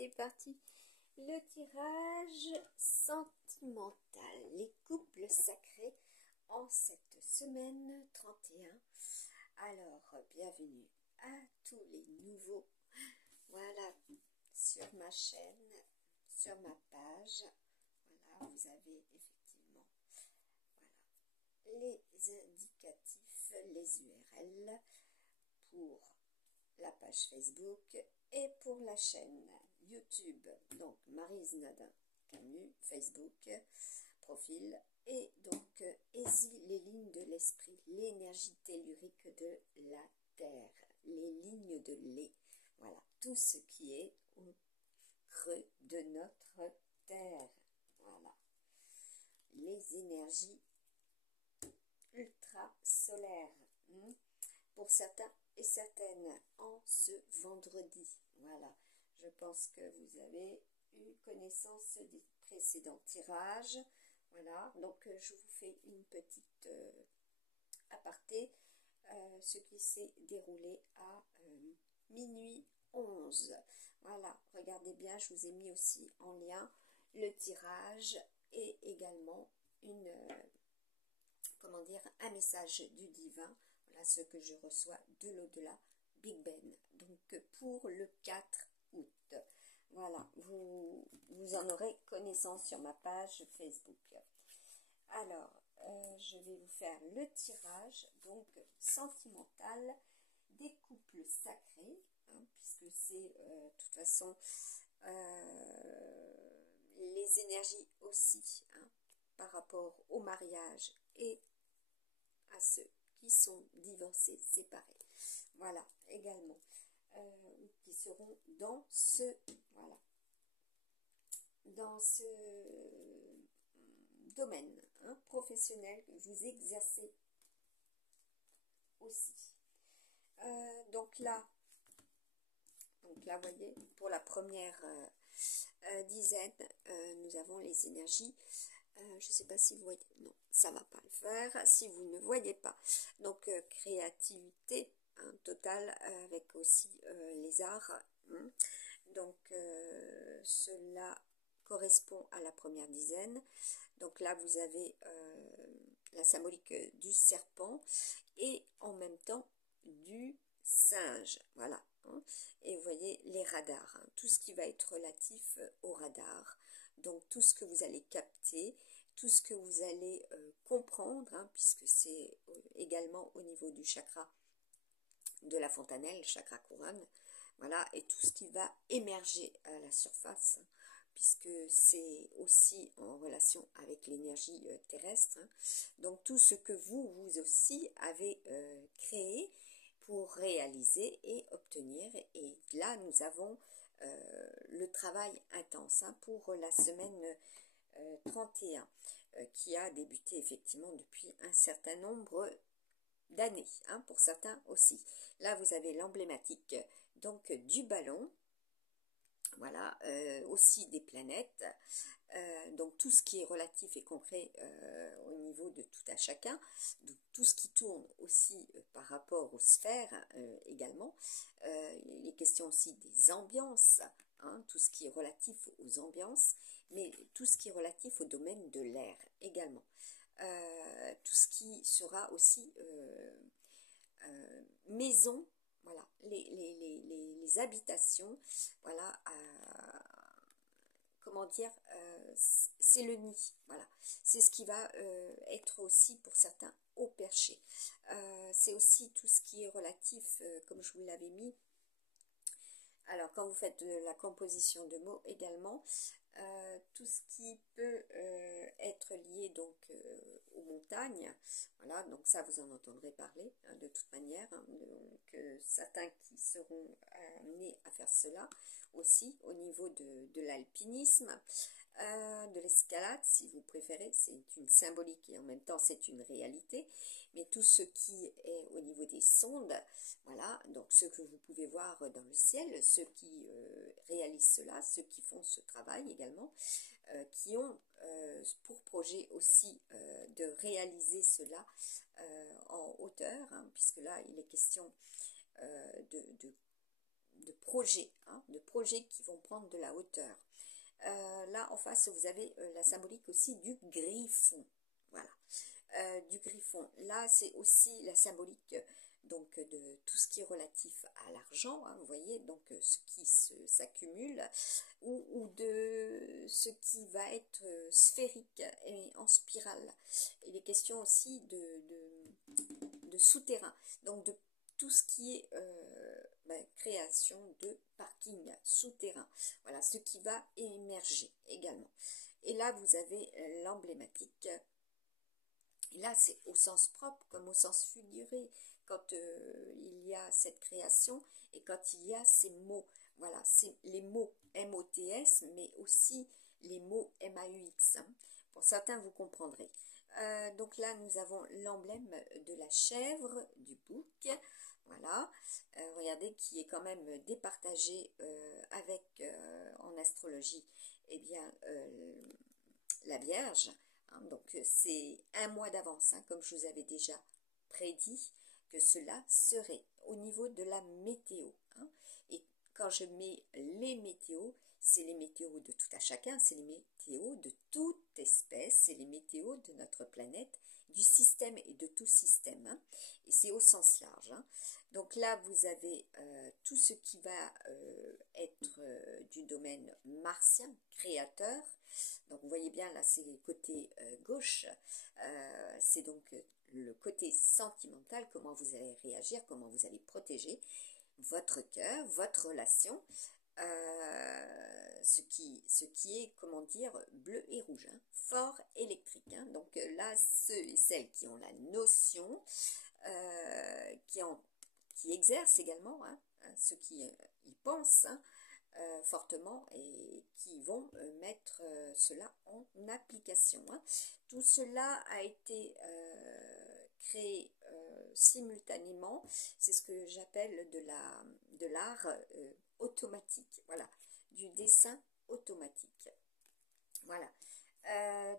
c'est parti. Le tirage sentimental, les couples sacrés en cette semaine 31. Alors, bienvenue à tous les nouveaux. Voilà, sur ma chaîne, sur ma page. Voilà, vous avez effectivement les indicatifs, les URL pour la page Facebook et pour la chaîne YouTube. Donc Maryse Nadin Camus, Facebook, profil, et donc Easy, les lignes de l'esprit, l'énergie tellurique de la terre, les lignes de lait, voilà, tout ce qui est au creux de notre terre, voilà, les énergies ultra solaires, pour certains et certaines en ce vendredi. Voilà, je pense que vous avez eu connaissance des précédents tirages. Voilà, donc je vous fais une petite aparté, ce qui s'est déroulé à minuit 11. Voilà, regardez bien, je vous ai mis aussi en lien le tirage et également une comment dire, un message du divin. Voilà ce que je reçois de l'au-delà, Big Ben. Donc pour le 4 août. Voilà, vous en aurez connaissance sur ma page Facebook. Alors, je vais vous faire le tirage, donc sentimental des couples sacrés, puisque c'est de toute façon les énergies aussi, par rapport au mariage et à ceux qui sont divorcés, séparés. Voilà, également, qui seront dans ce, voilà, dans ce domaine professionnel que vous exercez aussi. Donc là, vous voyez, pour la première dizaine, nous avons les énergies. Je ne sais pas si vous voyez, non, ça va pas le faire, si vous ne voyez pas. Donc, créativité totale, avec aussi les arts. Donc, cela correspond à la première dizaine. Donc là, vous avez la symbolique du serpent et en même temps du singe. Voilà. Et vous voyez les radars, tout ce qui va être relatif au radar. Donc tout ce que vous allez capter, tout ce que vous allez comprendre, puisque c'est également au niveau du chakra de la fontanelle, chakra couronne, voilà, et tout ce qui va émerger à la surface, puisque c'est aussi en relation avec l'énergie terrestre. Donc tout ce que vous aussi avez créé pour réaliser et obtenir. Et là, nous avons le travail intense pour la semaine 31, qui a débuté effectivement depuis un certain nombre d'années, pour certains aussi. Là, vous avez l'emblématique donc du ballon, voilà, aussi des planètes, donc tout ce qui est relatif et concret au niveau de tout à chacun, donc tout ce qui tourne aussi par rapport aux sphères également, les questions aussi des ambiances, tout ce qui est relatif aux ambiances, mais tout ce qui est relatif au domaine de l'air également, tout ce qui sera aussi maison, voilà, les habitations, voilà, comment dire, c'est le nid, voilà, c'est ce qui va être aussi pour certains au perché. C'est aussi tout ce qui est relatif, comme je vous l'avais mis. Alors, quand vous faites de la composition de mots également, tout ce qui peut être lié donc aux montagnes, voilà, donc ça vous en entendrez parler de toute manière, donc certains qui seront amenés à faire cela aussi au niveau de l'alpinisme, de l'escalade si vous préférez, c'est une symbolique et en même temps c'est une réalité, mais tout ce qui est au niveau des sondes, voilà, donc ce que vous pouvez voir dans le ciel, ceux qui réalisent cela, ceux qui font ce travail également, qui ont pour projet aussi de réaliser cela en hauteur, puisque là il est question projets, hein, de projets qui vont prendre de la hauteur. Là, en face, vous avez la symbolique aussi du griffon. Voilà, du griffon. Là, c'est aussi la symbolique donc de tout ce qui est relatif à l'argent, hein, vous voyez, donc ce qui s'accumule, ou de ce qui va être sphérique et en spirale. Il est question aussi de souterrain, donc de tout ce qui est création de parking souterrain. Voilà, ce qui va émerger également. Et là, vous avez l'emblématique. Et là, c'est au sens propre comme au sens figuré, quand il y a cette création et quand il y a ces mots. Voilà, c'est les mots M-O-T-S, mais aussi les mots M-A-U-X. Hein. Pour certains, vous comprendrez. Donc là, nous avons l'emblème de la chèvre, du bouc. Voilà, regardez, qui est quand même départagé avec, en astrologie, eh bien, la Vierge. Hein, donc c'est un mois d'avance, hein, comme je vous avais déjà prédit que cela serait au niveau de la météo. Hein. Et quand je mets les météos, c'est les météos de tout à chacun, c'est les météos de toute espèce, c'est les météos de notre planète, du système et de tout système. Hein. Et c'est au sens large. Hein. Donc là, vous avez tout ce qui va être du domaine martien, créateur. Donc vous voyez bien, là, c'est le côté gauche. C'est donc le côté sentimental, comment vous allez réagir, comment vous allez protéger votre cœur, votre relation. Ce qui est, comment dire, bleu et rouge, hein, fort électrique. Hein. Donc là, ceux et celles qui ont la notion, qui exercent également, hein, ceux qui y pensent hein, fortement et qui vont mettre cela en application. Hein. Tout cela a été créé simultanément, c'est ce que j'appelle de l'art automatique, voilà, du dessin automatique. Voilà.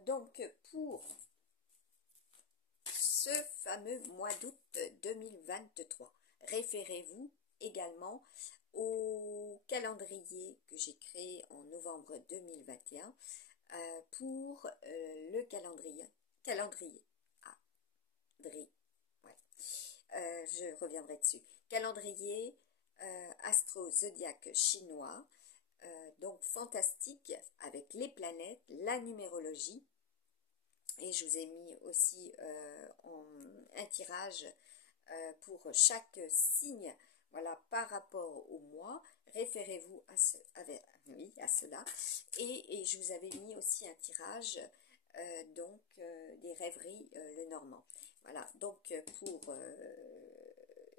Donc pour ce fameux mois d'août 2023, référez-vous également au calendrier que j'ai créé en novembre 2021 pour le calendrier ouais. Je reviendrai dessus. Calendrier astro-zodiaque chinois, donc fantastique, avec les planètes, la numérologie. Et je vous ai mis aussi un tirage pour chaque signe, voilà, par rapport au mois. Référez-vous à cela. Et je vous avais mis aussi un tirage donc des rêveries le normand. Voilà, donc pour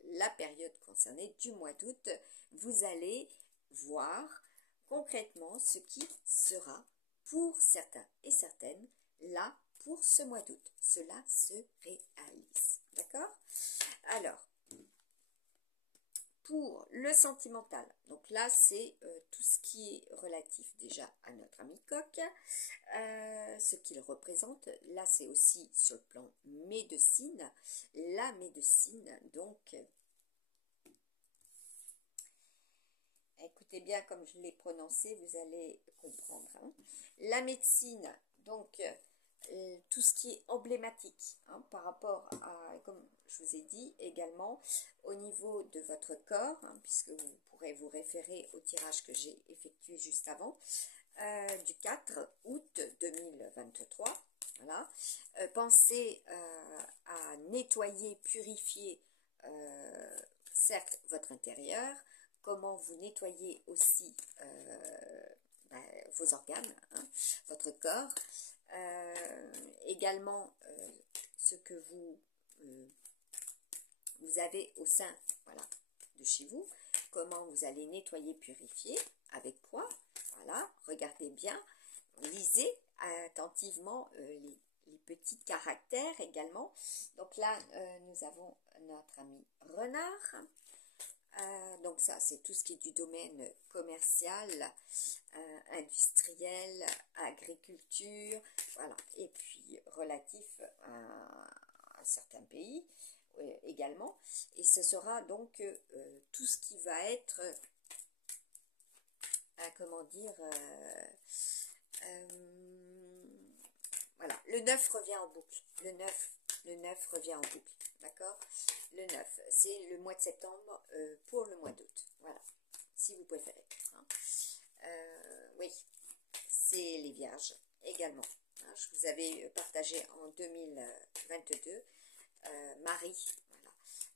la période concernée du mois d'août, vous allez voir concrètement ce qui sera pour certains et certaines là pour ce mois d'août. Cela se réalise. D'accord? Alors, pour le sentimental, donc là c'est tout ce qui est relatif déjà à notre ami coq, ce qu'il représente. Là c'est aussi sur le plan médecine, la médecine, donc écoutez bien comme je l'ai prononcé, vous allez comprendre. Hein. La médecine, donc tout ce qui est emblématique hein, par rapport à, comme je vous ai dit également, au niveau de votre corps, hein, puisque vous pourrez vous référer au tirage que j'ai effectué juste avant, du 4 août 2023. Voilà. Pensez à nettoyer, purifier, certes, votre intérieur, comment vous nettoyez aussi vos organes, hein, votre corps, également ce que vous avez au sein, voilà, de chez vous, comment vous allez nettoyer, purifier, avec quoi, voilà, regardez bien, lisez attentivement les petits caractères également. Donc là, nous avons notre ami renard. Donc ça, c'est tout ce qui est du domaine commercial, industriel, agriculture, voilà, et puis relatif à certains pays également. Et ce sera donc tout ce qui va être comment dire, voilà, le 9 revient en boucle, le 9 revient en boucle, d'accord? Le 9, c'est le mois de septembre pour le mois d'août, voilà, si vous préférez, hein. Oui, c'est les vierges également, hein. Je vous avais partagé en 2022 Marie, voilà,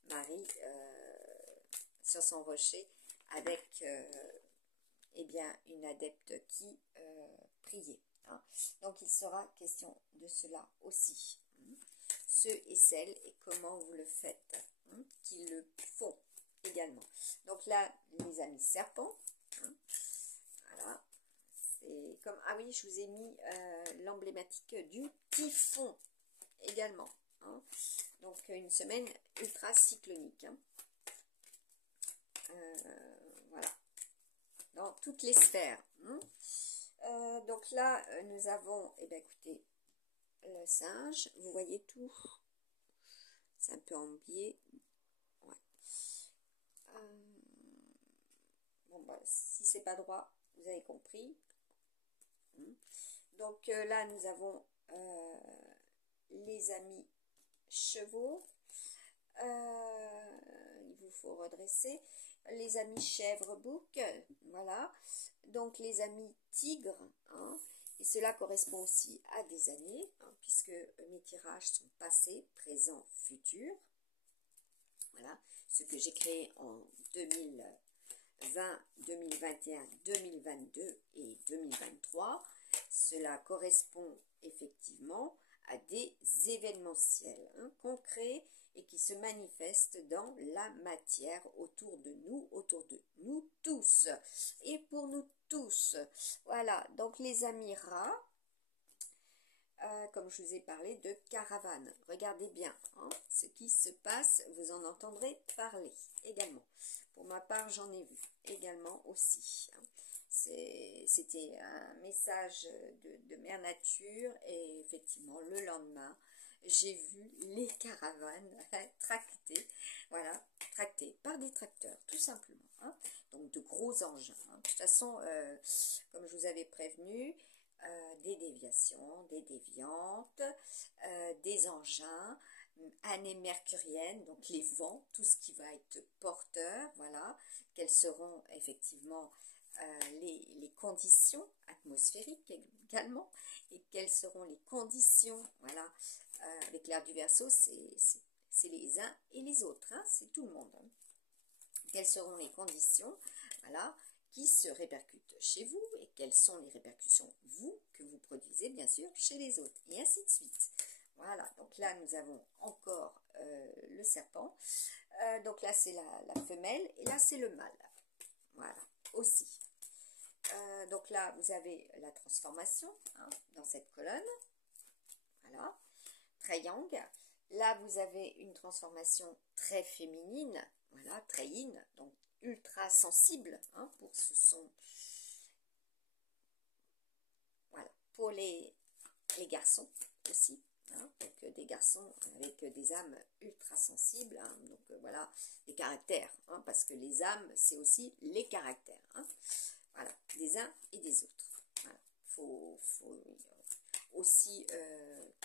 Marie sur son rocher avec eh bien, une adepte qui priait, hein. Donc il sera question de cela aussi, hein. Ceux et celles et comment vous le faites, hein, qui le font également. Donc là, les amis serpents, hein, voilà, c'est comme, ah oui, je vous ai mis l'emblématique du typhon également, hein. Donc une semaine ultra cyclonique, hein. Voilà, dans toutes les sphères, hein. Donc là, nous avons, eh bien écoutez, le singe, vous voyez tout, c'est un peu en biais, ouais. Bon, bah, si c'est pas droit, vous avez compris, hein. Donc là, nous avons les amis chevaux, il vous faut redresser, les amis chèvres bouc, voilà, donc les amis tigres, hein, et cela correspond aussi à des années, hein, puisque mes tirages sont passés, présents, futurs, voilà, ce que j'ai créé en 2020, 2021, 2022 et 2023, cela correspond effectivement à des événementiels, hein, concrets et qui se manifestent dans la matière autour de nous tous et pour nous tous. Voilà, donc les amis rats, comme je vous ai parlé de caravane, regardez bien, hein, ce qui se passe, vous en entendrez parler également. Pour ma part, j'en ai vu également aussi, hein. C'était un message de Mère Nature et effectivement le lendemain j'ai vu les caravanes tractées, voilà, tractées par des tracteurs tout simplement, hein. Donc de gros engins, hein. De toute façon, comme je vous avais prévenu, des déviations, des déviantes, des engins, année mercurienne, donc les vents, tout ce qui va être porteur, voilà, quelles seront effectivement les conditions atmosphériques également, et quelles seront les conditions, voilà, avec l'air du Verseau, c'est les uns et les autres, hein, c'est tout le monde, hein. Quelles seront les conditions, voilà, qui se répercutent chez vous et quelles sont les répercussions, vous, que vous produisez bien sûr chez les autres, et ainsi de suite. Voilà, donc là nous avons encore le serpent, donc là c'est la femelle et là c'est le mâle, voilà, aussi. Donc là vous avez la transformation, hein, dans cette colonne, voilà, très yang. Là vous avez une transformation très féminine, voilà, très yin, donc ultra sensible, hein, pour ce son, voilà, pour les garçons aussi, hein, donc des garçons avec des âmes ultra sensibles, hein, donc voilà, des caractères, hein, parce que les âmes c'est aussi les caractères, hein, voilà, des uns et des autres, voilà, faut aussi,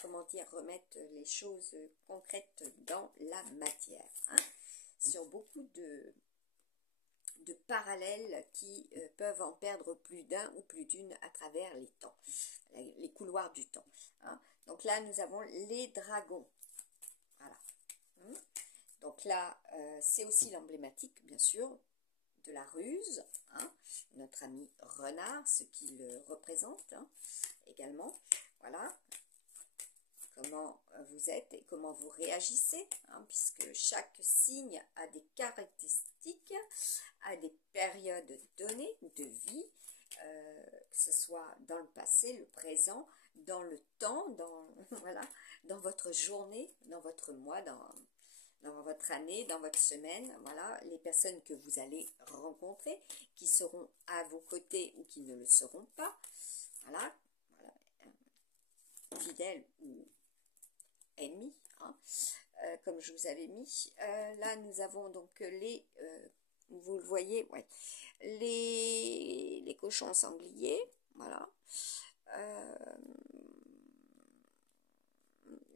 comment dire, remettre les choses concrètes dans la matière, hein, sur beaucoup de parallèles qui peuvent en perdre plus d'un ou plus d'une à travers les temps, les couloirs du temps, hein. Donc là, nous avons les dragons, voilà, hein. Donc là, c'est aussi l'emblématique, bien sûr, de la ruse, hein, notre ami renard, ce qu'il représente, hein, également, voilà, comment vous êtes et comment vous réagissez, hein, puisque chaque signe a des caractéristiques, a des périodes données de vie, que ce soit dans le passé, le présent, dans le temps, dans, voilà, dans votre journée, dans votre mois, dans votre année, dans votre semaine, voilà, les personnes que vous allez rencontrer, qui seront à vos côtés ou qui ne le seront pas, voilà, voilà, fidèles ou ennemis, hein, comme je vous avais mis. Là, nous avons donc les vous le voyez, ouais. Les cochons sangliers, voilà.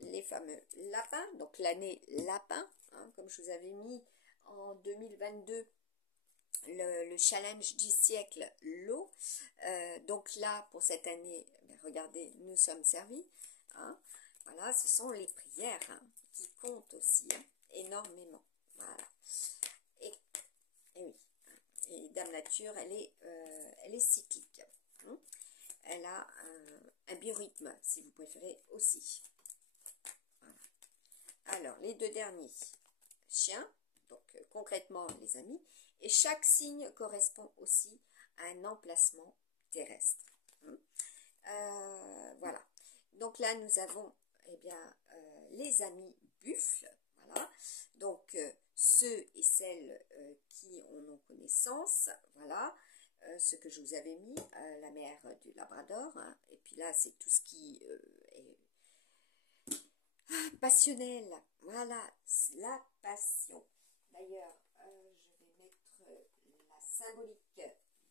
Les fameux lapins, donc l'année lapin, hein, comme je vous avais mis en 2022 le challenge du siècle, l'eau. Donc là, pour cette année, regardez, nous sommes servis. Hein. Voilà, ce sont les prières hein, qui comptent aussi hein, énormément. Voilà. Et oui, et Dame Nature, elle est cyclique. Hein. Elle a un biorhythme, si vous préférez, aussi. Voilà. Alors, les deux derniers, chiens, donc concrètement les amis, et chaque signe correspond aussi à un emplacement terrestre. Voilà. Donc là, nous avons eh bien, les amis buffles. Voilà. Donc, ceux et celles qui en ont connaissance. Voilà. Ce que je vous avais mis, la mère du Labrador. Hein, et puis là, c'est tout ce qui est passionnel. Voilà. La passion. D'ailleurs, je vais mettre la symbolique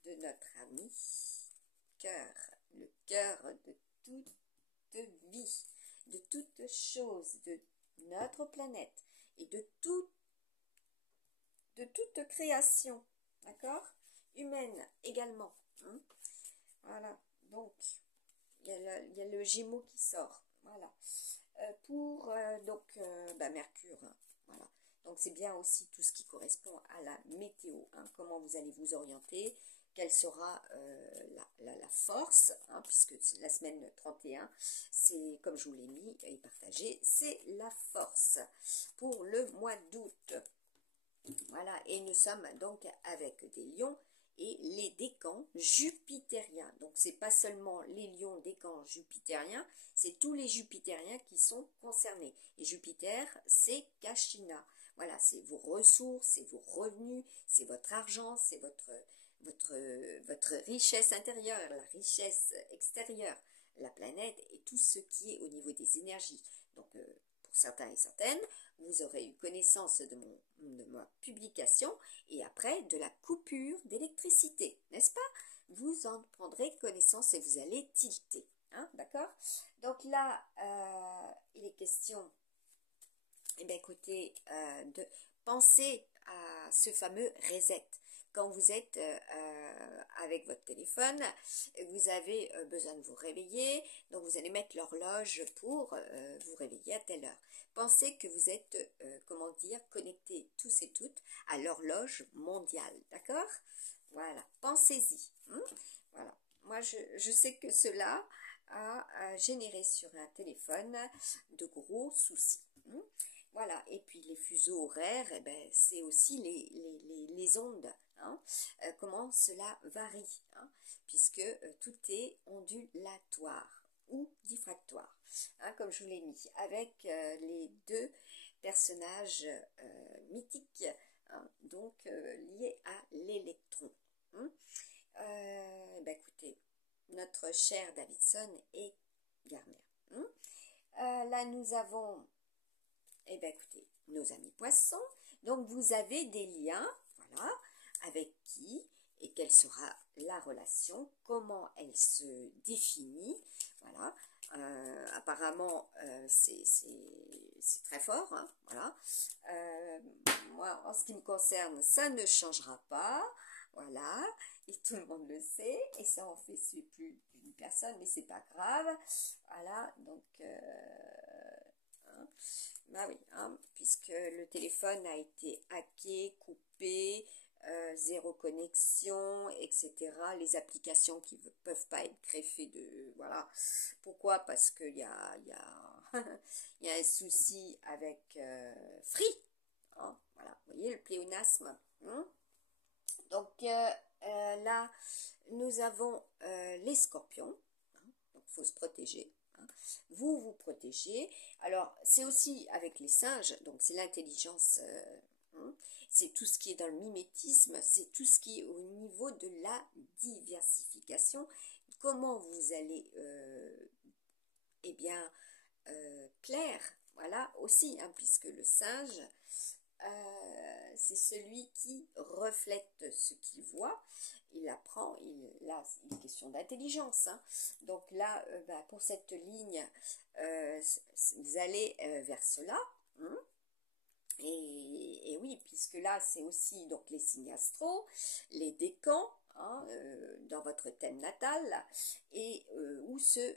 de notre ami cœur, le cœur de toute vie, de toute chose, de notre planète et de toute création, d'accord, humaine également. Hein. Voilà, donc il y a le Gémeaux qui sort. Voilà. Pour Mercure, hein, voilà. Donc c'est bien aussi tout ce qui correspond à la météo, hein, comment vous allez vous orienter, quelle sera la force, hein, puisque la semaine 31, c'est comme je vous l'ai mis et partagé, c'est la force pour le mois d'août. Voilà, et nous sommes donc avec des lions et les décans jupitériens. Donc c'est pas seulement les lions décans jupitériens, c'est tous les jupitériens qui sont concernés. Et Jupiter, c'est Kashina. Voilà, c'est vos ressources, c'est vos revenus, c'est votre argent, c'est votre richesse intérieure, la richesse extérieure, la planète et tout ce qui est au niveau des énergies. Donc pour certains et certaines, vous aurez eu connaissance de ma publication et après de la coupure d'électricité, n'est-ce pas? Vous en prendrez connaissance et vous allez tilter, hein, d'accord? Donc là, il est question, eh bien écoutez, de penser à ce fameux reset. Quand vous êtes avec votre téléphone, vous avez besoin de vous réveiller, donc vous allez mettre l'horloge pour vous réveiller à telle heure. Pensez que vous êtes, comment dire, connectés tous et toutes à l'horloge mondiale, d'accord? Voilà, pensez-y. Hein. Voilà, moi je sais que cela a généré sur un téléphone de gros soucis. Hein. Voilà, et puis les fuseaux horaires, eh ben, c'est aussi les ondes, hein, comment cela varie, hein, puisque tout est ondulatoire ou diffractoire, hein, comme je vous l'ai mis, avec les deux personnages mythiques, hein, donc liés à l'électron. Hein. Ben, écoutez, notre cher Davidson et Garner. Hein. Là, nous avons... Eh bien, écoutez, nos amis poissons, donc vous avez des liens, voilà, avec qui et quelle sera la relation, comment elle se définit, voilà. Apparemment, c'est très fort, hein, voilà. Moi, en ce qui me concerne, ça ne changera pas, voilà, et tout le monde le sait, et ça en fait plus d'une personne, mais c'est pas grave, voilà, donc... Hein. Bah oui, hein, puisque le téléphone a été hacké, coupé, zéro connexion, etc. Les applications qui ne peuvent pas être greffées de... Voilà. Pourquoi? Parce qu'il y a, y a un souci avec Free. Hein, voilà, vous voyez le pléonasme. Hein. Donc là, nous avons les scorpions. Hein, donc il faut se protéger. Vous vous protégez. Alors, c'est aussi avec les singes, donc c'est l'intelligence, hein, c'est tout ce qui est dans le mimétisme, c'est tout ce qui est au niveau de la diversification. Comment vous allez, eh bien, plaire, voilà, aussi, hein, puisque le singe, c'est celui qui reflète ce qu'il voit. Il apprend, là, il est question d'intelligence. Hein. Donc là, pour cette ligne, vous allez vers cela. Hein. Et oui, puisque là, c'est aussi donc les signes astro, les décans, hein, dans votre thème natal, et où se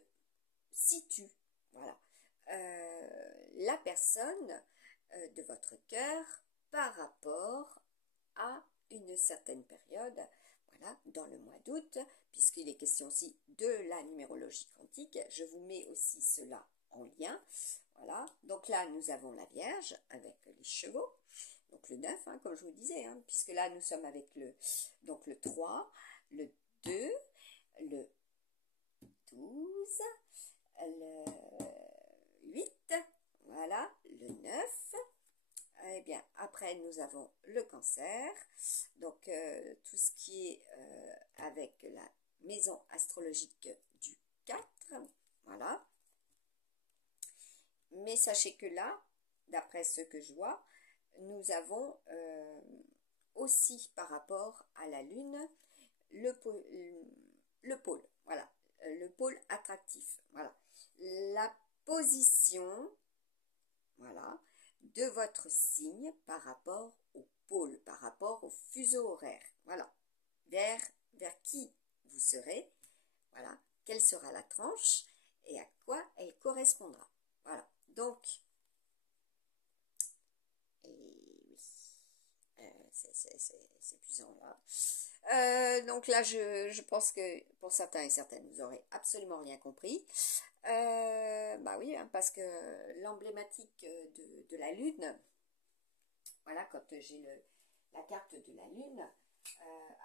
situe, voilà, la personne de votre cœur par rapport à une certaine période, voilà, dans le mois d'août, puisqu'il est question aussi de la numérologie quantique. Je vous mets aussi cela en lien. Voilà, donc là nous avons la Vierge avec les chevaux, donc le 9, hein, comme je vous disais, hein, puisque là nous sommes avec donc le 3, le 2, le 12, le 8, voilà, le 9. Eh bien, après nous avons le Cancer, donc tout ce qui est avec la maison astrologique du 4, voilà. Mais sachez que là, d'après ce que je vois, nous avons aussi par rapport à la Lune le pôle, voilà, le pôle attractif, voilà, la position, voilà, de votre signe par rapport au pôle, par rapport au fuseau horaire, voilà, vers qui vous serez, voilà, quelle sera la tranche et à quoi elle correspondra, voilà. Donc, et oui, c'est épuisant là. Donc là, je pense que pour certains et certaines, vous aurez absolument rien compris. Bah oui, hein, parce que l'emblématique de la Lune, voilà, quand j'ai la carte de la Lune,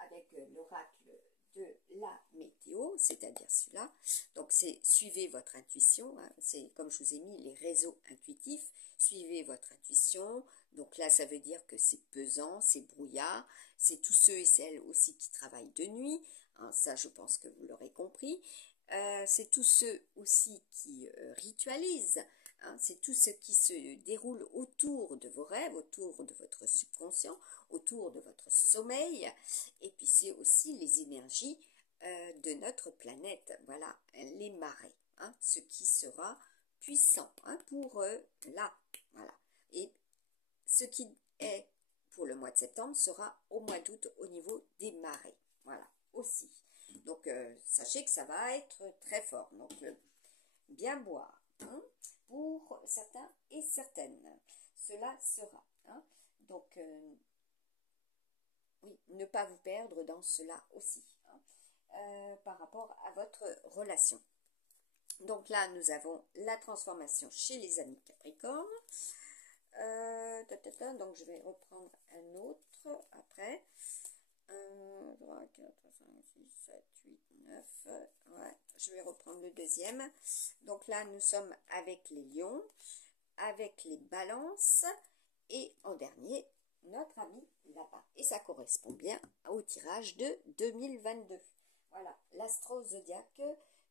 avec l'oracle de la météo, c'est-à-dire celui-là. Donc c'est suivez votre intuition, hein, c'est comme je vous ai mis les réseaux intuitifs, suivez votre intuition. Donc là ça veut dire que c'est pesant, c'est brouillard, c'est tous ceux et celles aussi qui travaillent de nuit, hein, ça je pense que vous l'aurez compris. C'est tous ceux aussi qui ritualisent, hein, c'est tout ce qui se déroule autour de vos rêves, autour de votre subconscient, autour de votre sommeil, et puis c'est aussi les énergies de notre planète, voilà, les marées, hein, ce qui sera puissant, hein, pour là, voilà, et ce qui est pour le mois de septembre sera au mois d'août au niveau des marées, voilà, aussi. Donc sachez que ça va être très fort, donc bien boire, hein, pour certains et certaines, cela sera, hein, donc oui, ne pas vous perdre dans cela aussi, hein, par rapport à votre relation. Donc là, nous avons la transformation chez les amis Capricorne. Donc je vais reprendre un autre après. 1, 3, 4, 5, 6, 7, 8, 9. Ouais, je vais reprendre le deuxième. Donc là, nous sommes avec les lions, avec les balances et en dernier, notre ami lapin. Et ça correspond bien au tirage de 2022. Voilà, l'astro-zodiaque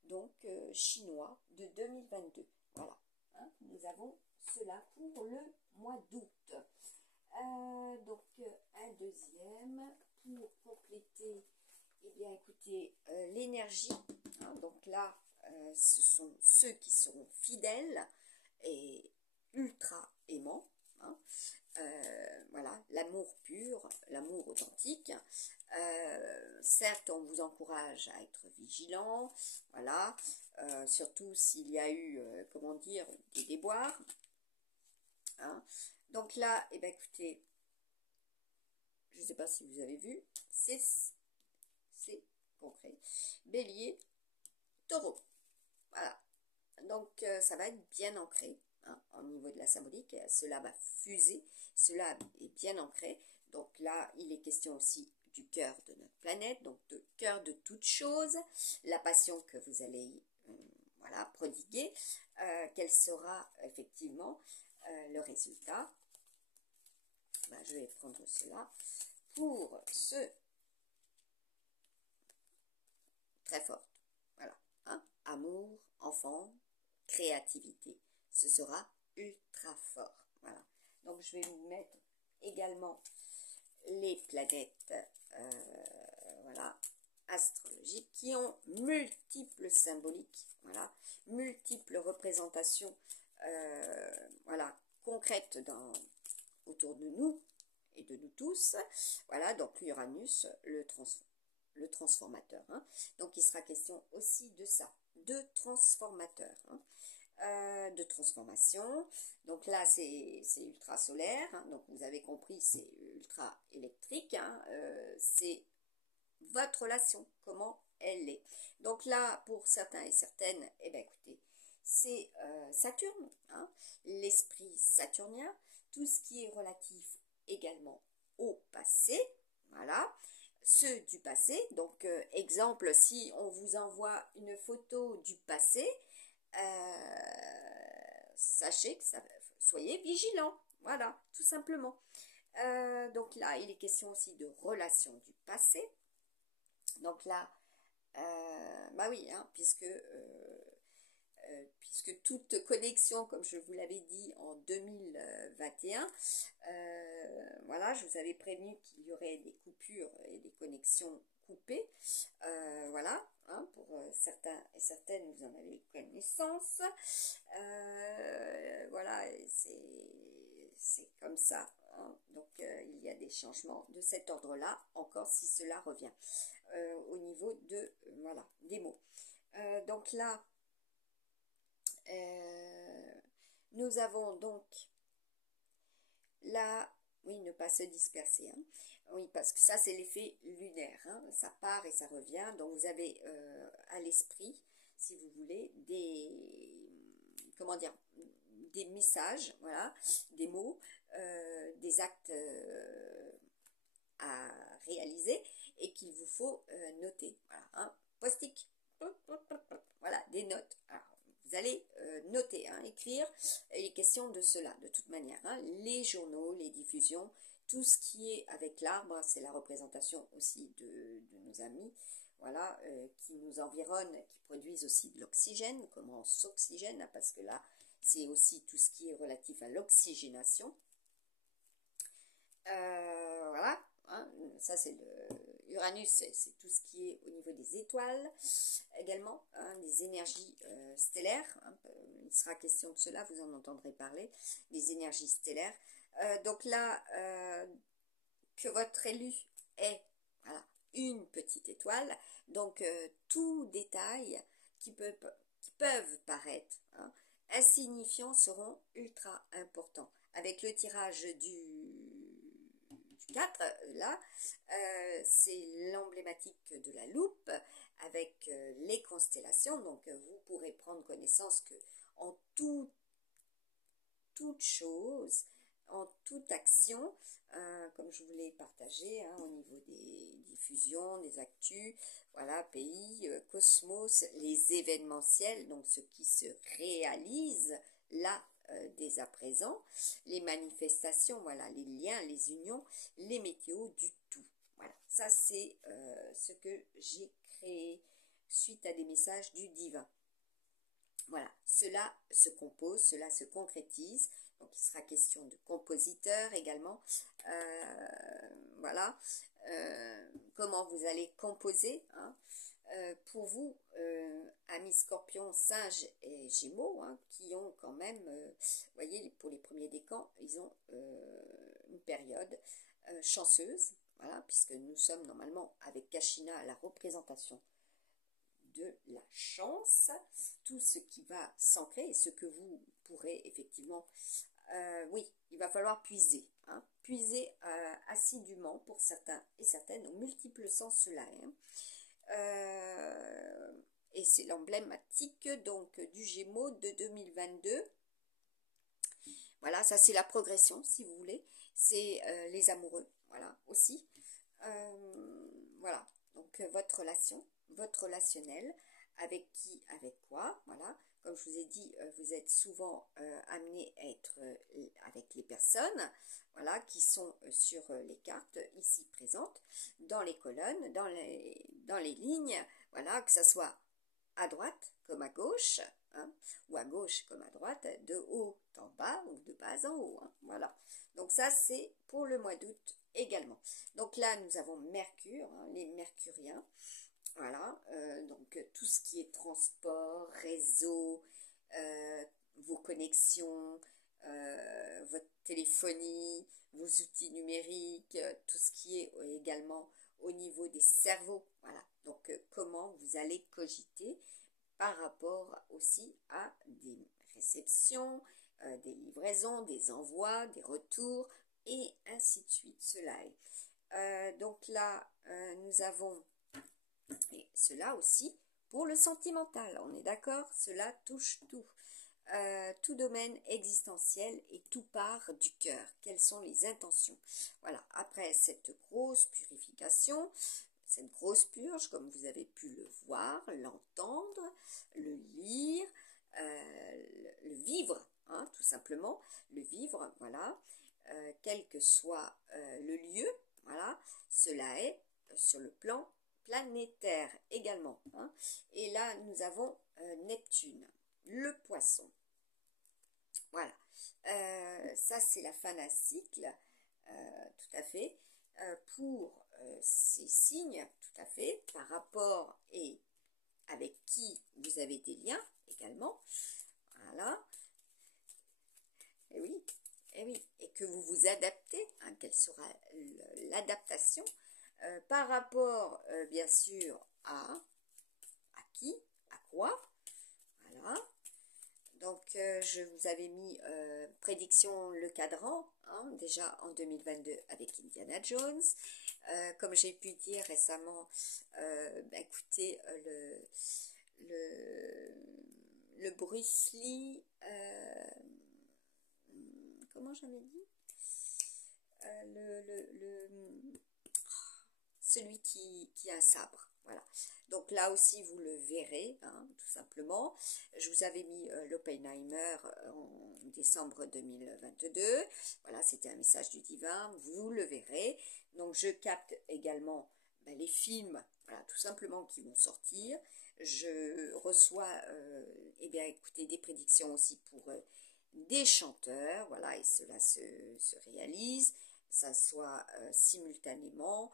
donc chinois de 2022. Voilà, hein, nous avons cela pour le mois d'août. Donc un deuxième pour compléter, eh bien écoutez, l'énergie, hein, donc là ce sont ceux qui seront fidèles et ultra aimants, hein, voilà, l'amour pur, l'amour authentique. Certes, on vous encourage à être vigilant, voilà, surtout s'il y a eu, comment dire, des déboires. Hein. Donc là, eh bien, écoutez, je ne sais pas si vous avez vu, c'est concret. Bélier, taureau. Voilà. Donc, ça va être bien ancré, hein, au niveau de la symbolique. Cela va fuser. Cela est bien ancré. Donc là, il est question aussi du cœur de notre planète, donc de cœur de toute chose. La passion que vous allez voilà, prodiguer, quel sera effectivement le résultat. Ben, je vais prendre cela pour ce très fort. Voilà, hein? Amour, enfant, créativité. Ce sera ultra fort. Voilà. Donc je vais vous mettre également les planètes, voilà, astrologiques, qui ont multiples symboliques, voilà, multiples représentations, voilà, concrètes autour de nous et de nous tous. Voilà, donc l'Uranus, le transformateur, hein. Donc il sera question aussi de ça, de transformateur, hein. De transformation. Donc là, c'est ultra solaire, hein. Donc vous avez compris, c'est ultra électrique, hein. C'est votre relation, comment elle est. Donc là, pour certains et certaines, eh bien écoutez, c'est Saturne, hein, l'esprit saturnien, tout ce qui est relatif également au passé, voilà, ceux du passé. Donc exemple, si on vous envoie une photo du passé, sachez que soyez vigilants, voilà, tout simplement. Donc là, il est question aussi de relations du passé. Donc là, bah oui, hein, puisque toute connexion, comme je vous l'avais dit en 2021, voilà, je vous avais prévenu qu'il y aurait des coupures et des connexions coupées, voilà, hein, pour certains et certaines, vous en avez connaissance, voilà, c'est comme ça, hein. Donc il y a des changements de cet ordre-là, encore si cela revient au niveau de, voilà, des mots. Donc là, nous avons donc là, oui, ne pas se disperser, hein. Oui, parce que ça c'est l'effet lunaire, hein. Ça part et ça revient. Donc vous avez à l'esprit, si vous voulez, comment dire, des messages, voilà, des mots, des actes à réaliser et qu'il vous faut noter, voilà, hein. Post-it, voilà, des notes. Alors, vous allez noter, hein, écrire, il est question de cela, de toute manière, hein. Les journaux, les diffusions, tout ce qui est avec l'arbre, c'est la représentation aussi de nos amis, voilà, qui nous environnent, qui produisent aussi de l'oxygène, comment on s'oxygène, hein, parce que là, c'est aussi tout ce qui est relatif à l'oxygénation. Voilà, hein, ça c'est Uranus, c'est tout ce qui est au niveau des étoiles, également, hein, des énergies stellaires, hein, il sera question de cela, vous en entendrez parler, des énergies stellaires. Donc là, que votre élu est, voilà, une petite étoile, donc tout détail qui peuvent paraître, hein, insignifiants seront ultra importants. Avec le tirage du 4, là, c'est l'emblématique de la loupe avec les constellations. Donc, vous pourrez prendre connaissance que en toute chose, en toute action, comme je vous l'ai partagé, hein, au niveau des diffusions, des actus, voilà, pays, cosmos, les événementiels, donc ce qui se réalise là, dès à présent, les manifestations, voilà, les liens, les unions, les météos du tout. Voilà, ça c'est ce que j'ai créé suite à des messages du divin. Voilà, cela se compose, cela se concrétise. Donc, il sera question de compositeur également. Voilà, comment vous allez composer, hein. Pour vous, amis scorpions, singes et gémeaux, hein, qui ont quand même, vous voyez, pour les premiers décans, ils ont une période chanceuse, voilà, puisque nous sommes normalement avec Kachina à la représentation de la chance, tout ce qui va s'ancrer et ce que vous pourrez effectivement, oui, il va falloir puiser, hein, puiser assidûment pour certains et certaines, aux multiples sens cela est, hein. Et c'est l'emblématique donc du Gémeaux de 2022. Voilà, ça c'est la progression si vous voulez, c'est les amoureux, voilà, aussi. Voilà, donc votre relation, votre relationnel, avec qui, avec quoi, voilà. Comme je vous ai dit, vous êtes souvent amené à être avec les personnes, voilà, qui sont sur les cartes ici présentes, dans les colonnes, dans les lignes, voilà, que ça soit à droite comme à gauche, hein, ou à gauche comme à droite, de haut en bas ou de bas en haut, hein, voilà. Donc ça, c'est pour le mois d'août également. Donc là, nous avons Mercure, hein, les Mercuriens, voilà, donc tout ce qui est transport, réseau, vos connexions, votre téléphonie, vos outils numériques, tout ce qui est également au niveau des cerveaux, voilà. Donc comment vous allez cogiter par rapport aussi à des réceptions, des livraisons, des envois, des retours, et ainsi de suite. Cela est. Donc là, nous avons et cela aussi pour le sentimental. On est d'accord? Cela touche tout. Tout domaine existentiel et tout part du cœur. Quelles sont les intentions? Voilà. Après cette grosse purification, cette grosse purge, comme vous avez pu le voir, l'entendre, le lire, le vivre, hein, tout simplement, le vivre, voilà, quel que soit le lieu, voilà, cela est sur le plan planétaire également, hein. Et là, nous avons Neptune, le poisson. Voilà, ça c'est la fin d'un cycle, tout à fait, pour ces signes, tout à fait, par rapport et avec qui vous avez des liens également, voilà, et oui, et oui, et que vous vous adaptez, hein, quelle sera l'adaptation par rapport, bien sûr, à qui, à quoi, voilà. Donc, je vous avais mis prédiction le cadran, hein, déjà en 2022 avec Indiana Jones. Comme j'ai pu dire récemment, écoutez, le Bruce Lee, comment j'en ai dit celui qui a un sabre. Voilà. Donc là aussi, vous le verrez, hein, tout simplement. Je vous avais mis l'Oppenheimer en décembre 2022. Voilà, c'était un message du divin. Vous le verrez. Donc, je capte également les films, voilà, tout simplement, qui vont sortir. Je reçois, eh bien, écoutez, des prédictions aussi pour des chanteurs. Voilà, et cela se réalise. Ça soit simultanément.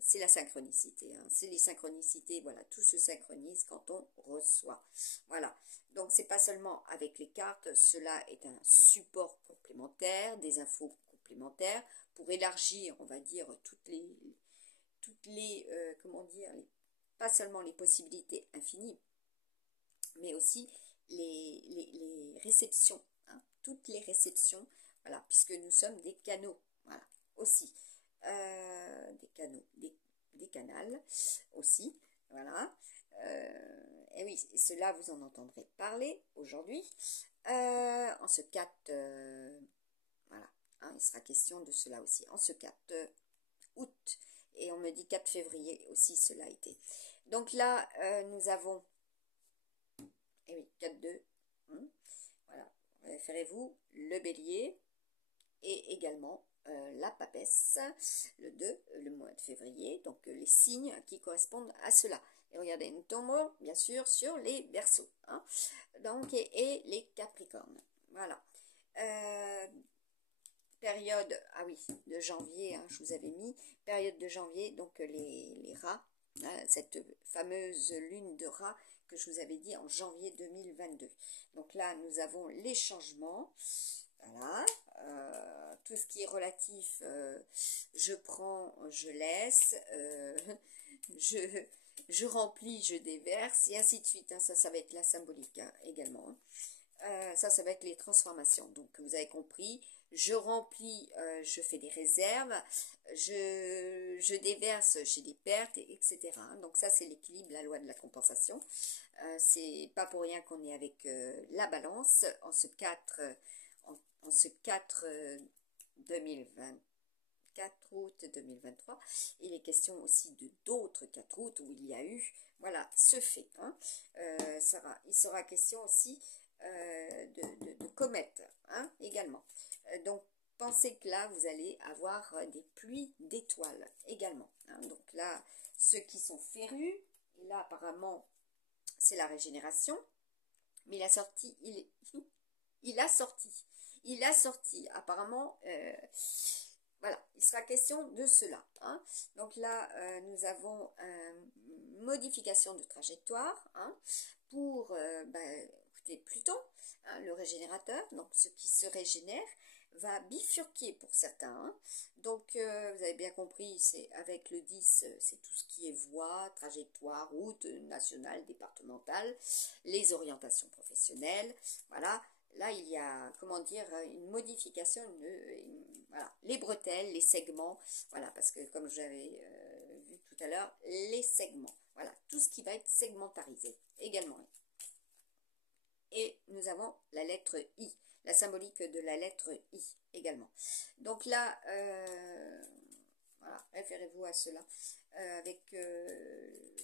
C'est la synchronicité, hein. C'est les synchronicités, voilà, tout se synchronise quand on reçoit. Voilà, donc c'est pas seulement avec les cartes, cela est un support complémentaire, des infos complémentaires pour élargir, on va dire, toutes les comment dire, pas seulement les possibilités infinies, mais aussi les réceptions, hein, toutes les réceptions, voilà, puisque nous sommes des canaux, voilà, aussi. Des canaux, des canals aussi, voilà. Et oui, et cela vous en entendrez parler aujourd'hui. En ce 4, voilà, hein, il sera question de cela aussi, en ce 4 août, et on me dit 4 février aussi, cela a été. Donc là, nous avons, et oui, 4-2, hein, voilà, référez-vous, le bélier, et également la papesse, le 2, le mois de février, donc les signes qui correspondent à cela. Et regardez, nous tombons bien sûr sur les Verseaux, hein, donc, et les Capricornes. Voilà. Période, ah oui, de janvier, hein, je vous avais mis, période de janvier, donc les rats, hein, cette fameuse lune de rats que je vous avais dit en janvier 2022. Donc là, nous avons les changements. Voilà, tout ce qui est relatif, je prends, je laisse, je remplis, je déverse, et ainsi de suite, hein. Ça va être la symbolique, hein, également. Ça va être les transformations. Donc, vous avez compris, je remplis, je fais des réserves, je déverse, j'ai des pertes, etc. Donc, ça, c'est l'équilibre, la loi de la compensation. C'est pas pour rien qu'on est avec la balance en ce 4 en ce 4 août 2023. Il est question aussi de d'autres 4 août où il y a eu, voilà, ce fait, hein. Il sera question aussi de comètes, hein, également. Donc, pensez que là, vous allez avoir des pluies d'étoiles également, hein. Donc là, ceux qui sont férus, et là, apparemment, c'est la régénération. mais il a sorti, il a sorti, apparemment, voilà, il sera question de cela, hein. Donc là, nous avons une modification de trajectoire, hein, pour, écoutez, Pluton, hein, le régénérateur, donc ce qui se régénère, va bifurquer pour certains, hein. Donc, vous avez bien compris, c'est avec le 10, c'est tout ce qui est voie, trajectoire, route nationale, départementale, les orientations professionnelles, voilà. Là, il y a, comment dire, une modification, voilà, les bretelles, les segments, voilà, parce que comme j'avais vu tout à l'heure, les segments, voilà, tout ce qui va être segmentarisé également. Et nous avons la lettre I, la symbolique de la lettre I également. Donc là, voilà, référez-vous à cela. Avec, ouais,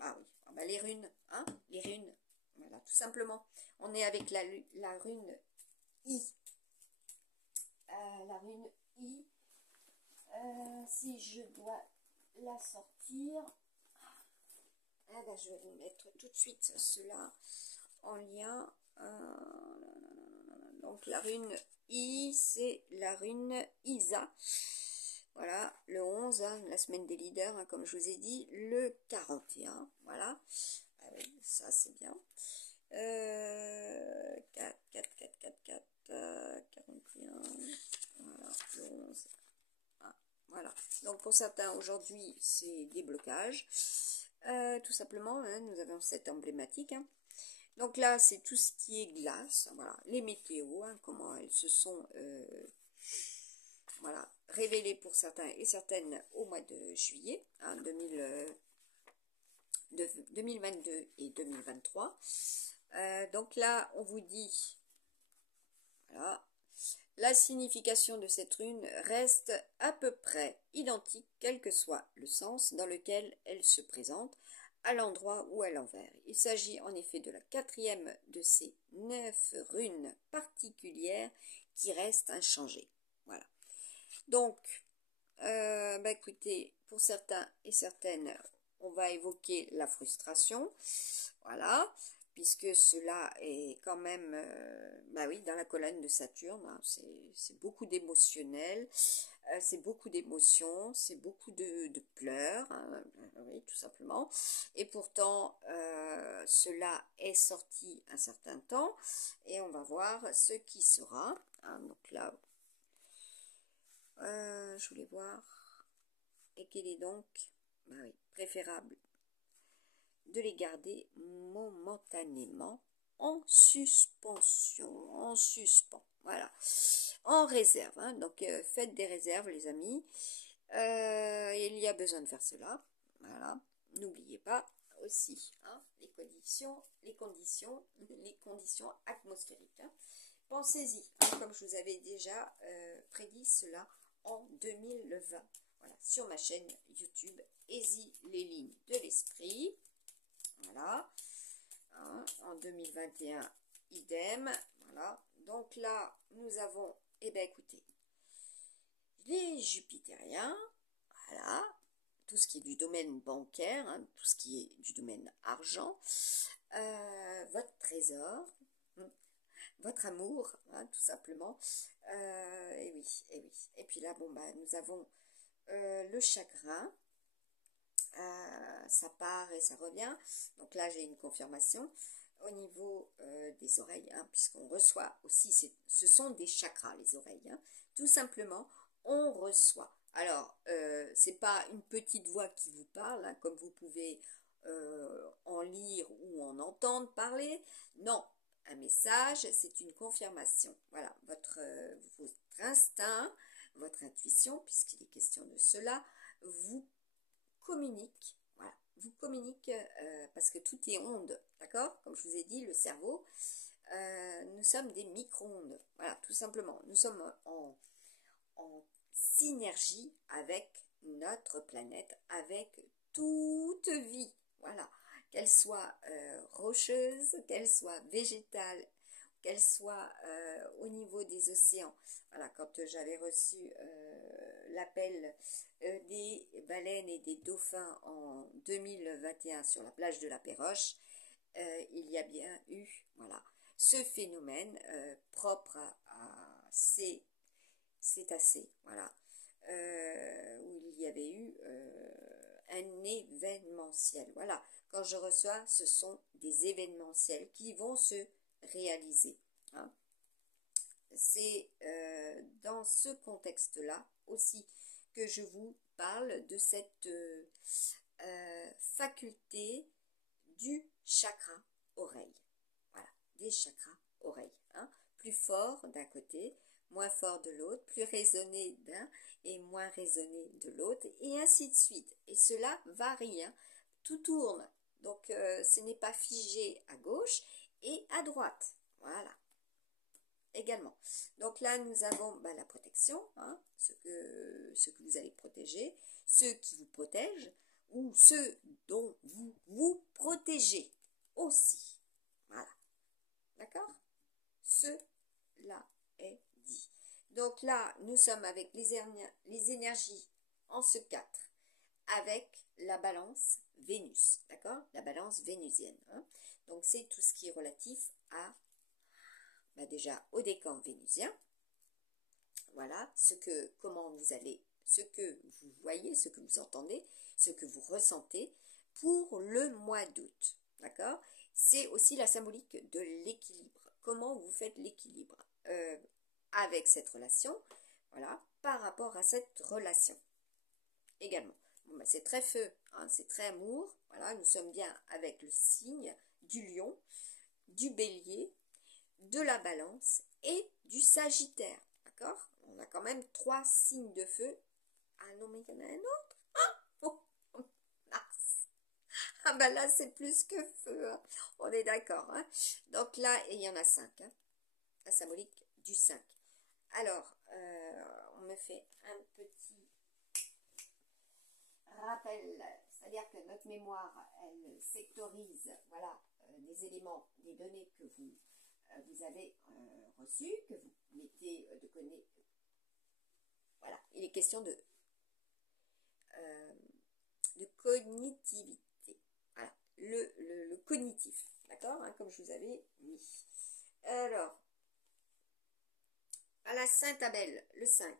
ah oui, ah bah les runes, hein, les runes, voilà, tout simplement. On est avec la rune I. La rune I, si je dois la sortir, ah ben, je vais vous mettre tout de suite cela en lien. Donc la rune I, c'est la rune Isa. Voilà, le 11, hein, la semaine des leaders, hein, comme je vous ai dit, le 41, voilà. Ah oui, ça c'est bien. 4, 4, 4, 4, 4, 41, voilà, le 11. Ah, voilà, donc pour certains, aujourd'hui, c'est des blocages. Tout simplement, hein, nous avons cette emblématique, hein. Donc là, c'est tout ce qui est glace, voilà, les météos, hein, comment elles se sont voilà, révélées pour certains et certaines au mois de juillet, hein, 2022 et 2023. Donc là, on vous dit, voilà, la signification de cette rune reste à peu près identique, quel que soit le sens dans lequel elle se présente, à l'endroit ou à l'envers. Il s'agit en effet de la quatrième de ces 9 runes particulières qui restent inchangées. Voilà. Donc, écoutez, pour certains et certaines, on va évoquer la frustration. Voilà. Puisque cela est quand même, oui, dans la colonne de Saturne, hein, c'est beaucoup d'émotionnel, c'est beaucoup d'émotions, c'est beaucoup de pleurs, hein, oui, tout simplement. Et pourtant, cela est sorti un certain temps, et on va voir ce qui sera, hein. Donc là, je voulais voir, et qu'il est donc, oui, préférable de les garder momentanément en suspension, en suspens, voilà, en réserve, hein. Donc faites des réserves les amis, il y a besoin de faire cela, voilà, n'oubliez pas aussi, hein, les conditions atmosphériques, hein. Pensez-y, hein, comme je vous avais déjà prédit cela en 2020, voilà, sur ma chaîne YouTube Easy les lignes de l'esprit. Voilà, hein, en 2021, idem, voilà. Donc là, nous avons, écoutez, les Jupitériens, voilà, tout ce qui est du domaine bancaire, hein, tout ce qui est du domaine argent, votre trésor, votre amour, hein, tout simplement, et oui, et oui. Et puis là, bon, nous avons le chagrin, ça part et ça revient. Donc là, j'ai une confirmation au niveau des oreilles, hein, puisqu'on reçoit aussi, ce sont des chakras, les oreilles, hein. Tout simplement, on reçoit. Alors, c'est pas une petite voix qui vous parle, hein, comme vous pouvez en lire ou en entendre parler. Non, un message, c'est une confirmation. Voilà, votre instinct, votre intuition, puisqu'il est question de cela, vous communique, voilà, vous communique parce que tout est onde, d'accord? Comme je vous ai dit, le cerveau, nous sommes des micro-ondes, voilà, tout simplement. Nous sommes en synergie avec notre planète, avec toute vie, voilà, qu'elle soit rocheuse, qu'elle soit végétale, qu'elle soit au niveau des océans. Voilà, quand j'avais reçu l'appel des baleines et des dauphins en 2021 sur la plage de la Péroche, il y a bien eu, voilà, ce phénomène propre à ces cétacés, voilà, où il y avait eu un événementiel. Voilà, quand je reçois, ce sont des événementiels qui vont se réaliser. Hein. C'est dans ce contexte-là aussi que je vous parle de cette faculté du chakra oreille. Voilà, des chakras oreille. Hein. Plus fort d'un côté, moins fort de l'autre, plus raisonné d'un et moins raisonné de l'autre, et ainsi de suite. Et cela varie, hein. Tout tourne. Donc, ce n'est pas figé à gauche et à droite. Voilà. Également. Donc là, nous avons la protection, hein, ce que vous allez protéger, ceux qui vous protègent, ou ceux dont vous vous protégez aussi. Voilà. D'accord? Cela est dit. Donc là, nous sommes avec les énergies en ce 4, avec la balance Vénus, d'accord? La balance vénusienne. Hein. Donc c'est tout ce qui est relatif à déjà au décan vénusien. Voilà, comment vous allez, ce que vous voyez, ce que vous entendez, ce que vous ressentez pour le mois d'août. D'accord? C'est aussi la symbolique de l'équilibre. Comment vous faites l'équilibre avec cette relation, voilà, par rapport à cette relation également. Bon, c'est très feu, hein, c'est très amour. Voilà, nous sommes bien avec le signe du lion, du bélier, de la balance et du sagittaire. D'accord? On a quand même 3 signes de feu. Ah non, mais il y en a un autre. Ah, oh, mince. Ah ben là, c'est plus que feu. Hein. On est d'accord. Hein. Donc là, il y en a 5. Hein. La symbolique du 5. Alors, on me fait un petit rappel. C'est-à-dire que notre mémoire, elle sectorise, voilà, des éléments, des données que vous avez reçues, que vous mettez de connaître. Voilà, il est question de cognitivité. Voilà, le cognitif, d'accord, hein, comme je vous avais mis. Alors, à la Sainte-Abel, le 5,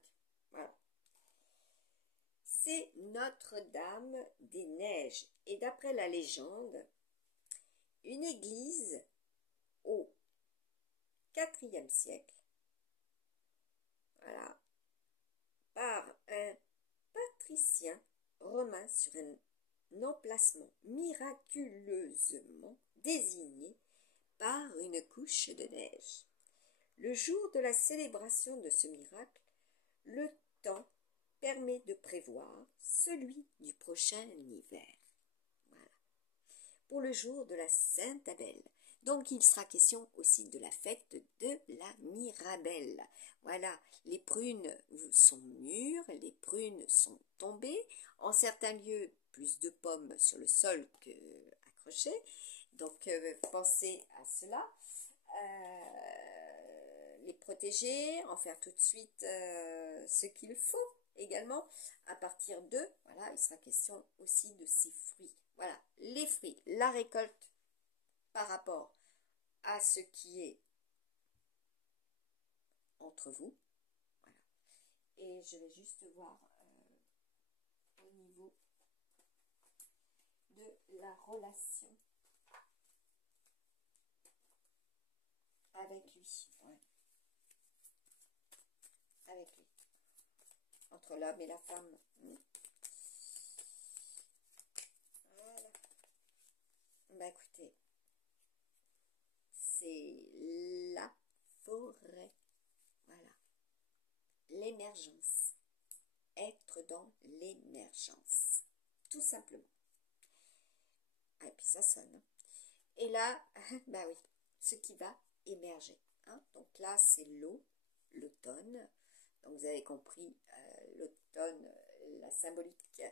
voilà. C'est Notre-Dame des Neiges. Et d'après la légende, une église au IVe siècle, voilà, par un patricien romain sur un emplacement miraculeusement désigné par une couche de neige. Le jour de la célébration de ce miracle, le temps permet de prévoir celui du prochain hiver. Voilà. Pour le jour de la Sainte-Abel. Donc il sera question aussi de la fête de la Mirabelle. Voilà, les prunes sont mûres, les prunes sont tombées. En certains lieux, plus de pommes sur le sol qu'accrochées. Donc pensez à cela. Les protéger, en faire tout de suite ce qu'il faut également. À partir de, voilà, il sera question aussi de ces fruits. Voilà, les fruits, la récolte par rapport à ce qui est entre vous. Voilà. Et je vais juste voir au niveau de la relation avec lui. Ouais. Avec lui. Entre l'homme et la femme. Voilà. Bah écoutez, c'est la forêt. Voilà. L'émergence. Être dans l'émergence. Tout simplement. Ah, et puis ça sonne. Et là, bah oui, ce qui va émerger. Hein. Donc là, c'est l'eau, l'automne. Donc vous avez compris, l'automne, la symbolique,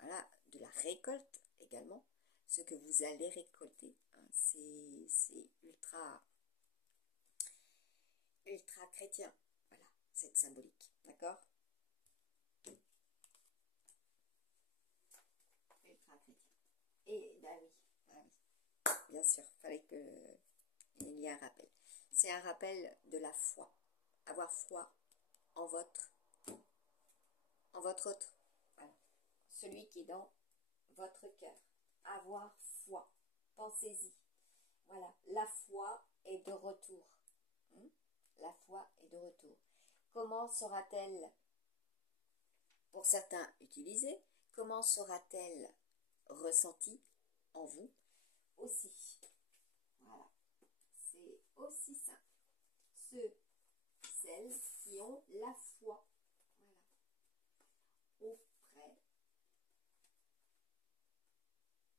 voilà, de la récolte également. Ce que vous allez récolter, hein, c'est ultra chrétien, voilà, cette symbolique, d'accord? Et, bah oui, bien sûr, fallait que il y ait un rappel. C'est un rappel de la foi. Avoir foi en votre autre. Voilà. Celui qui est dans votre cœur. Avoir foi. Pensez-y. Voilà. La foi est de retour. La foi est de retour. Comment sera-t-elle, pour certains, utilisée? Comment sera-t-elle ressentie en vous aussi? Voilà. C'est aussi simple. Celles qui ont la foi. Voilà.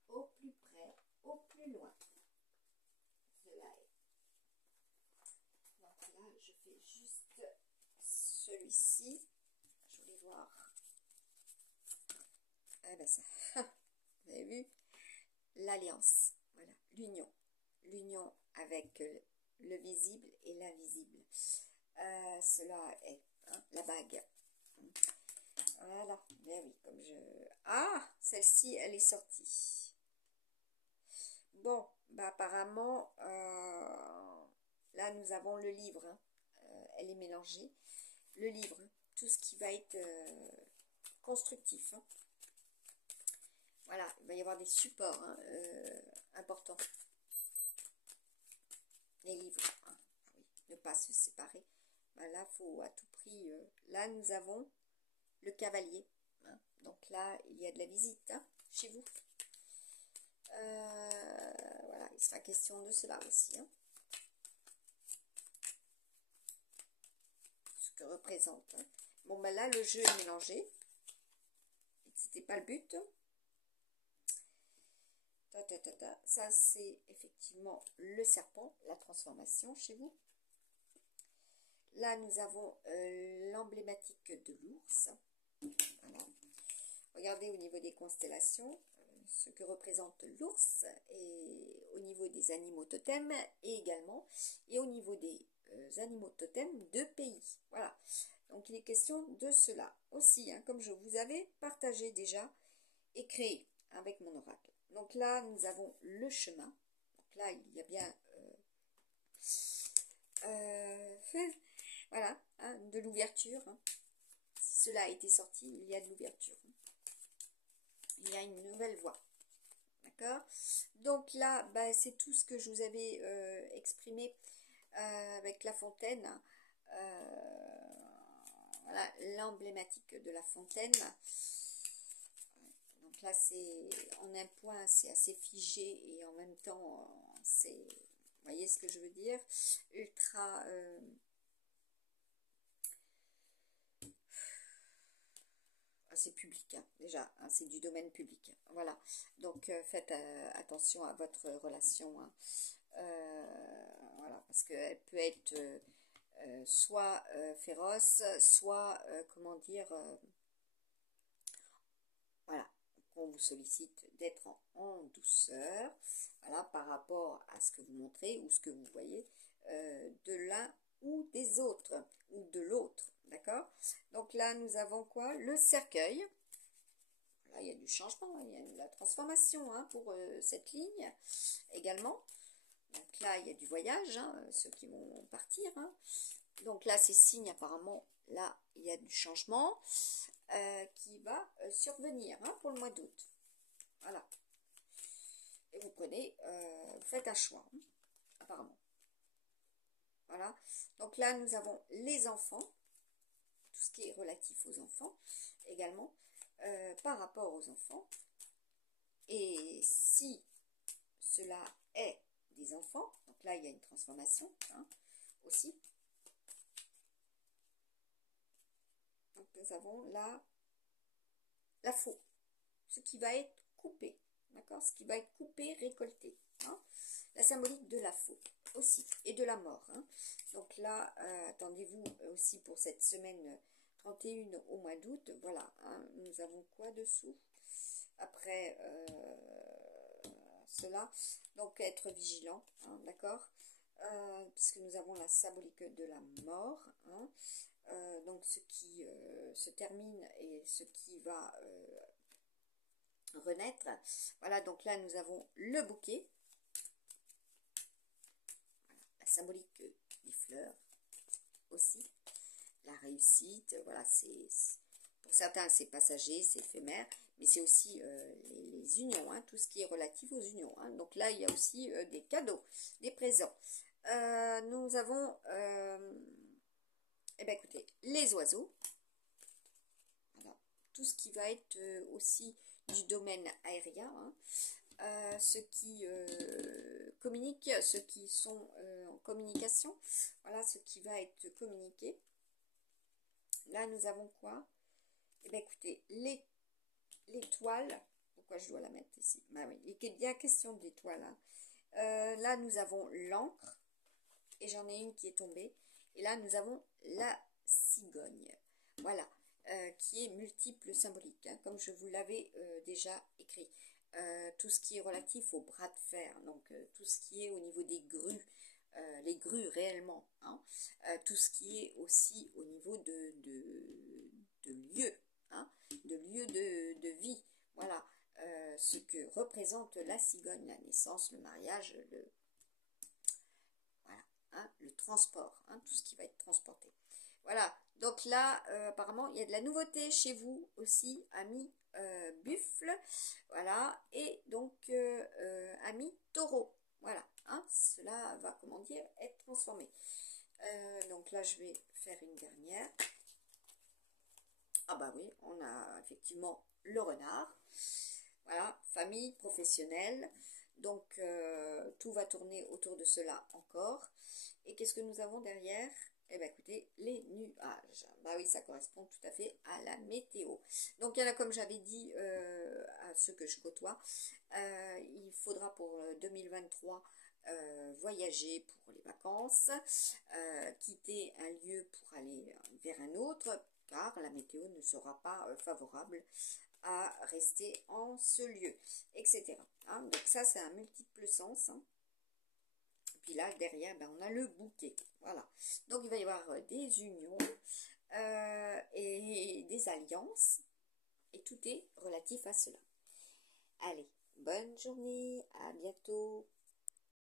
Au plus près, au plus loin. Cela est. Donc là, je fais juste celui-ci. Je voulais voir. Ah ben ça, vous avez vu? L'alliance, voilà, l'union. L'union avec le visible et l'invisible. Cela est la bague. Voilà, bien oui, comme je... Ah, celle-ci, elle est sortie. Bon, bah apparemment, là nous avons le livre, elle est mélangée. Le livre, tout ce qui va être constructif. Voilà, il va y avoir des supports importants. Les livres, oui, ne pas se séparer. Bah là, il faut à tout prix... là, nous avons le cavalier. Donc là, il y a de la visite chez vous. Voilà, il sera question de cela aussi. Ce que représente. Bon, ben là, le jeu est mélangé. C'était pas le but. Ça, c'est effectivement le serpent, la transformation chez vous. Là, nous avons l'emblématique de l'ours. Voilà. Regardez au niveau des constellations, ce que représente l'ours, et au niveau des animaux totems, et également, et au niveau des animaux totems de pays. Voilà. Donc, il est question de cela aussi, comme je vous avais partagé déjà et créé avec mon oracle. Donc là, nous avons le chemin. Donc là, il y a bien voilà, de l'ouverture. Si cela a été sorti, il y a de l'ouverture. Il y a une nouvelle voie. D'accord? Donc là, bah, c'est tout ce que je vous avais exprimé avec la fontaine. Voilà, l'emblématique de la fontaine. Donc là, c'est en un point, c'est assez figé et en même temps, c'est, vous voyez ce que je veux dire, ultra... c'est public, déjà, c'est du domaine public. Voilà, donc faites attention à votre relation. Voilà, parce qu'elle peut être soit féroce, soit, comment dire, voilà, qu'on vous sollicite d'être en douceur, voilà, par rapport à ce que vous montrez ou ce que vous voyez de l'un ou des autres, ou de l'autre, d'accord? Donc là, nous avons quoi? Le cercueil. Là, il y a du changement, il y a de la transformation pour cette ligne également. Donc là, il y a du voyage, ceux qui vont partir. Donc là, c'est signe apparemment, là, il y a du changement qui va survenir pour le mois d'août. Voilà. Et vous prenez, vous faites un choix, apparemment. Voilà. Donc là, nous avons les enfants, tout ce qui est relatif aux enfants également, par rapport aux enfants. Et si cela est des enfants, donc là, il y a une transformation aussi. Donc nous avons là la faux, ce qui va être coupé, d'accord, ce qui va être coupé, récolté, la symbolique de la faux aussi, et de la mort, donc là, attendez-vous aussi pour cette semaine 31 au mois d'août, voilà, nous avons quoi dessous, après cela, donc être vigilant, d'accord, puisque nous avons la symbolique de la mort, donc ce qui se termine et ce qui va renaître. Voilà, donc là, nous avons le bouquet. Voilà, la symbolique des fleurs aussi. La réussite, voilà, pour certains, c'est passager, c'est éphémère, mais c'est aussi les unions, hein, tout ce qui est relatif aux unions. Hein. Donc là, il y a aussi des cadeaux, des présents. Nous avons, eh bien, écoutez, les oiseaux. Voilà. Tout ce qui va être aussi du domaine aérien, hein. Ceux qui communiquent, ceux qui sont en communication, voilà ce qui va être communiqué. Là, nous avons quoi? Eh bien, écoutez, l'étoile, pourquoi je dois la mettre ici? Bah oui, il est bien question d'étoile. Hein. Là, nous avons l'encre, et j'en ai une qui est tombée. Et là, nous avons la cigogne. Voilà, qui est multiple symbolique, hein, comme je vous l'avais déjà écrit. Tout ce qui est relatif au bras de fer, donc tout ce qui est au niveau des grues, les grues réellement, hein, tout ce qui est aussi au niveau de lieux, hein, de lieux de vie, voilà, ce que représente la cigogne, la naissance, le mariage, voilà, hein, le transport, hein, tout ce qui va être transporté. Voilà, donc là, apparemment, il y a de la nouveauté chez vous aussi, amis buffle, voilà, et donc amis taureau, voilà, hein, cela va, comment dire, être transformé. Donc là, je vais faire une dernière. Ah bah oui, on a effectivement le renard, voilà, famille professionnelle, donc tout va tourner autour de cela encore. Et qu'est-ce que nous avons derrière? Eh bien, écoutez, les nuages. Bah oui, ça correspond tout à fait à la météo. Donc, il y en a, comme j'avais dit à ceux que je côtoie, il faudra pour 2023 voyager pour les vacances, quitter un lieu pour aller vers un autre, car la météo ne sera pas favorable à rester en ce lieu, etc. Hein, donc ça, c'est un multiple sens. Hein. Puis là, derrière, ben, on a le bouquet. Voilà. Donc, il va y avoir des unions et des alliances. Et tout est relatif à cela. Allez, bonne journée. À bientôt.